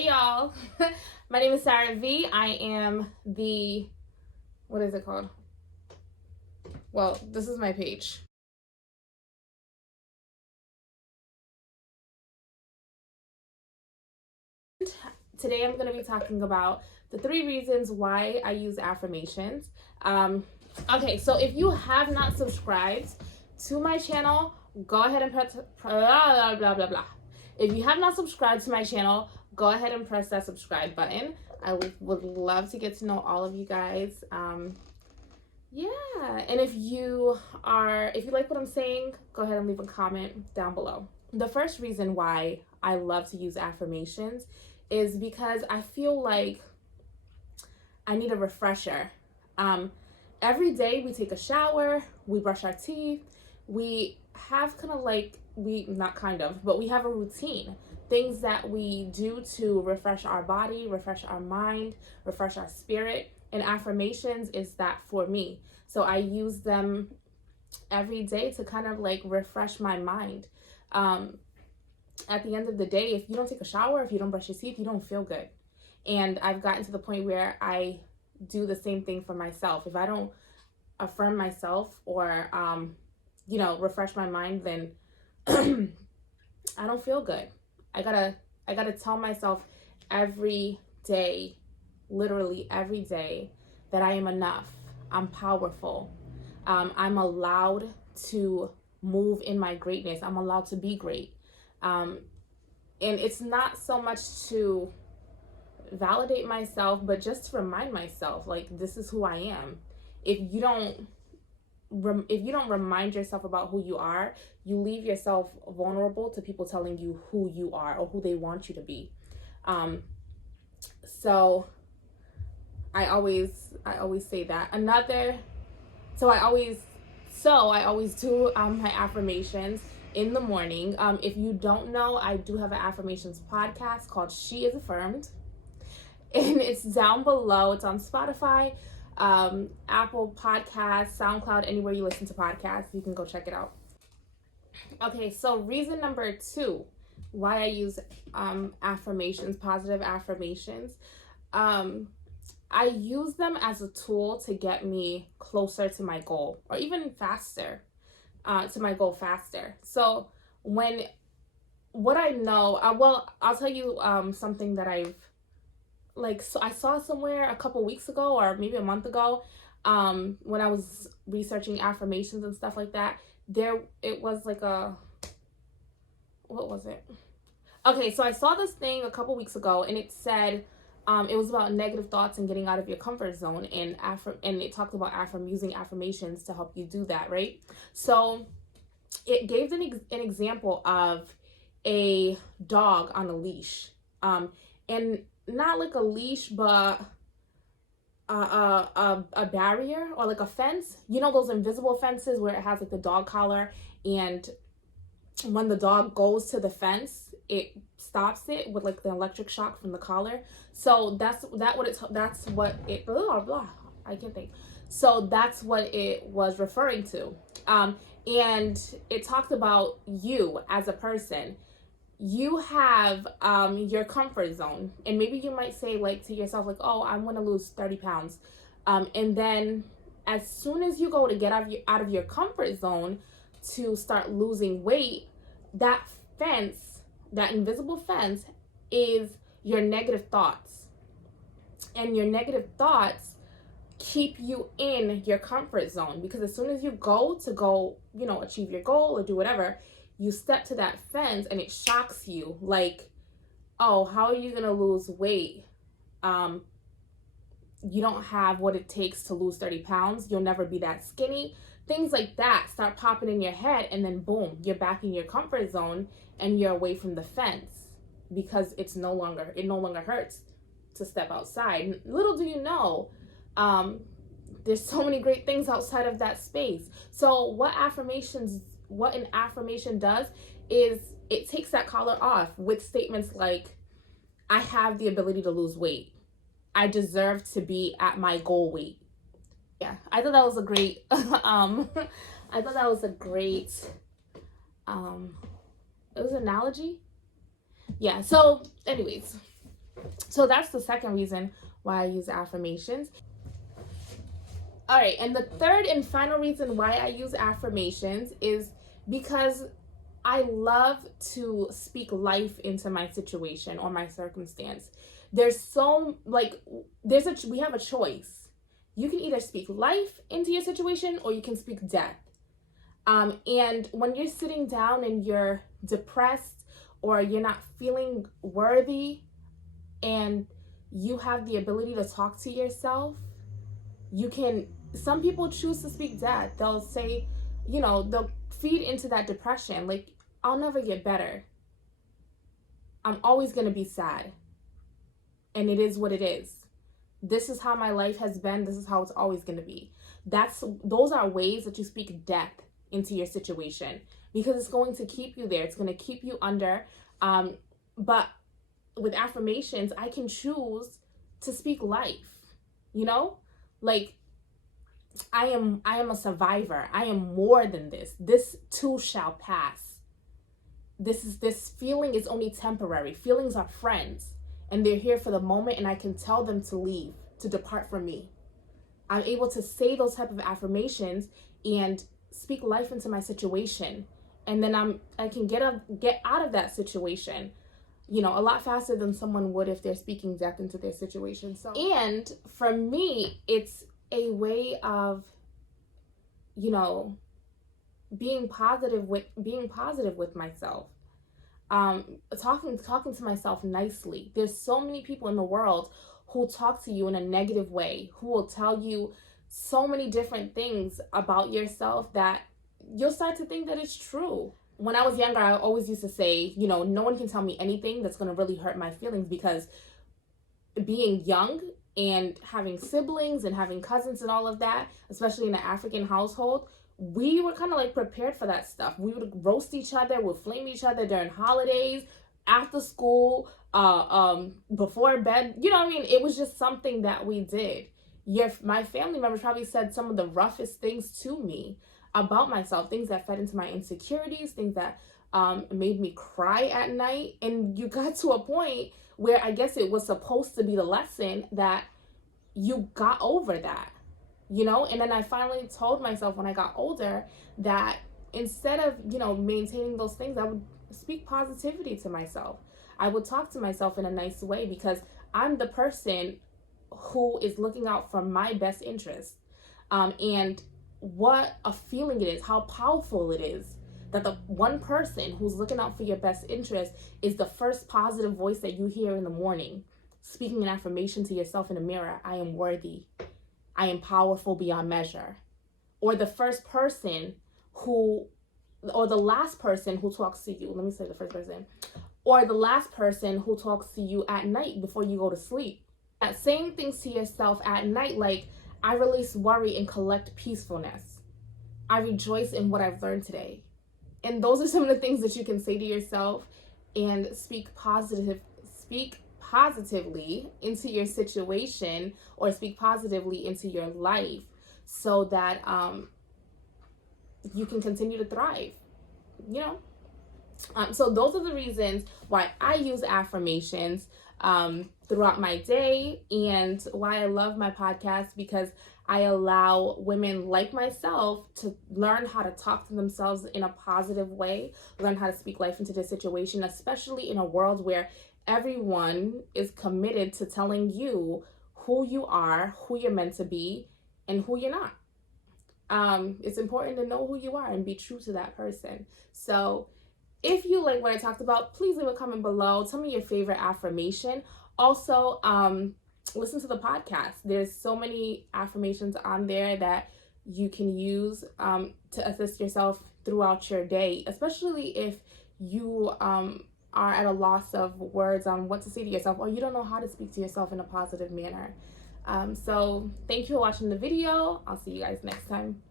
Hey y'all, my name is Sarah V. I am the, what is it called? Well, this is my page. Today I'm going to be talking about the 3 reasons why I use affirmations. Okay, so if you have not subscribed to my channel, go ahead and press blah, blah, blah, blah. If you have not subscribed to my channel, go ahead and press that subscribe button. I would love to get to know all of you guys. Yeah, and if you like what I'm saying, go ahead and leave a comment down below. The first reason why I love to use affirmations is because I feel like I need a refresher. Every day we take a shower, we brush our teeth, we have we have a routine. Things that we do to refresh our body, refresh our mind, refresh our spirit. And affirmations is that for me. So I use them every day to kind of like refresh my mind. At the end of the day, if you don't take a shower, if you don't brush your teeth, you don't feel good. And I've gotten to the point where I do the same thing for myself. If I don't affirm myself or, refresh my mind, then I don't feel good. I gotta tell myself every day, literally every day, that I am enough. I'm powerful. I'm allowed to move in my greatness. I'm allowed to be great. And it's not so much to validate myself, but just to remind myself, like, this is who I am. If you don't remind yourself about who you are, you leave yourself vulnerable to people telling you who you are or who they want you to be. So I always say that. I always do my affirmations in the morning. If you don't know, I do have an affirmations podcast called She is Affirmed, and it's down below. It's on Spotify, Apple Podcasts, SoundCloud, anywhere you listen to podcasts. You can go check it out. Okay, so reason number 2 why I use affirmations, positive affirmations. I use them as a tool to get me closer to my goal, or even faster, to my goal faster. So I'll tell you something that I saw somewhere a couple weeks ago, or maybe a month ago, when I was researching affirmations and stuff like that. It was like what was it? Okay, so I saw this thing a couple weeks ago, and it said, it was about negative thoughts and getting out of your comfort zone, and it talked about using affirmations to help you do that, right? So it gave an example of a dog on a leash, and not like a leash, but a barrier, or like a fence. You know those invisible fences where it has like the dog collar, and when the dog goes to the fence, it stops it with like the electric shock from the collar. So that's what it blah blah. I can't think. So that's what it was referring to. And it talked about you as a person. You have your comfort zone, and maybe you might say like to yourself like, oh, I want to lose 30 pounds. And then as soon as you go to get out of your comfort zone to start losing weight, that fence, that invisible fence, is your negative thoughts. And your negative thoughts keep you in your comfort zone, because as soon as you go, achieve your goal or do whatever, you step to that fence and it shocks you, like, oh, how are you gonna lose weight? You don't have what it takes to lose 30 pounds. You'll never be that skinny. Things like that start popping in your head, and then boom, you're back in your comfort zone and you're away from the fence, because it no longer hurts to step outside. Little do you know, there's so many great things outside of that space. So what an affirmation does is it takes that collar off with statements like, I have the ability to lose weight. I deserve to be at my goal weight. Yeah, I thought that was a great, it was an analogy. Yeah, so anyways, So that's the second reason why I use affirmations. All right, and the third and final reason why I use affirmations is because I love to speak life into my situation or my circumstance. There's so like we have a choice. You can either speak life into your situation or you can speak death. And when you're sitting down and you're depressed or you're not feeling worthy and you have the ability to talk to yourself, you can, some people choose to speak death. They'll say, they'll feed into that depression. Like, I'll never get better. I'm always going to be sad. And it is what it is. This is how my life has been. This is how it's always going to be. Those are ways that you speak death into your situation because it's going to keep you there. It's going to keep you under. But with affirmations, I can choose to speak life, like I am a survivor. I am more than this. This too shall pass. This feeling is only temporary. Feelings are friends and they're here for the moment, and I can tell them to leave, to depart from me. I'm able to say those type of affirmations and speak life into my situation, and then I can get out of that situation, a lot faster than someone would if they're speaking death into their situation. So, and for me, it's a way of, being positive with myself. Talking to myself nicely. There's so many people in the world who talk to you in a negative way, who will tell you so many different things about yourself that you'll start to think that it's true. When I was younger, I always used to say, no one can tell me anything that's going to really hurt my feelings, because being young and having siblings and having cousins and all of that, especially in an African household, we were kind of like prepared for that stuff. We would roast each other, would flame each other during holidays, after school, before bed. You know what I mean? It was just something that we did. My family members probably said some of the roughest things to me about myself, things that fed into my insecurities, things that made me cry at night. And you got to a point where I guess it was supposed to be the lesson that you got over that. And then I finally told myself when I got older that instead of, maintaining those things, I would speak positivity to myself. I would talk to myself in a nice way, because I'm the person who is looking out for my best interest. And what a feeling it is, how powerful it is that the one person who's looking out for your best interest is the first positive voice that you hear in the morning, speaking an affirmation to yourself in the mirror. I am worthy. I am powerful beyond measure. Or the first person or the last person who talks to you, let me say the first person, or the last person who talks to you at night before you go to sleep. Saying things to yourself at night, like, I release worry and collect peacefulness. I rejoice in what I've learned today. And those are some of the things that you can say to yourself and speak positively into your situation, or speak positively into your life, so that you can continue to thrive. So those are the reasons why I use affirmations throughout my day, and why I love my podcast, because I allow women like myself to learn how to talk to themselves in a positive way, learn how to speak life into their situation, especially in a world where everyone is committed to telling you who you are, who you're meant to be, and who you're not. It's important to know who you are and be true to that person. So if you like what I talked about, please leave a comment below. Tell me your favorite affirmation. Also, listen to the podcast. There's so many affirmations on there that you can use to assist yourself throughout your day, especially if you are at a loss of words on what to say to yourself, or you don't know how to speak to yourself in a positive manner. So thank you for watching the video. I'll see you guys next time.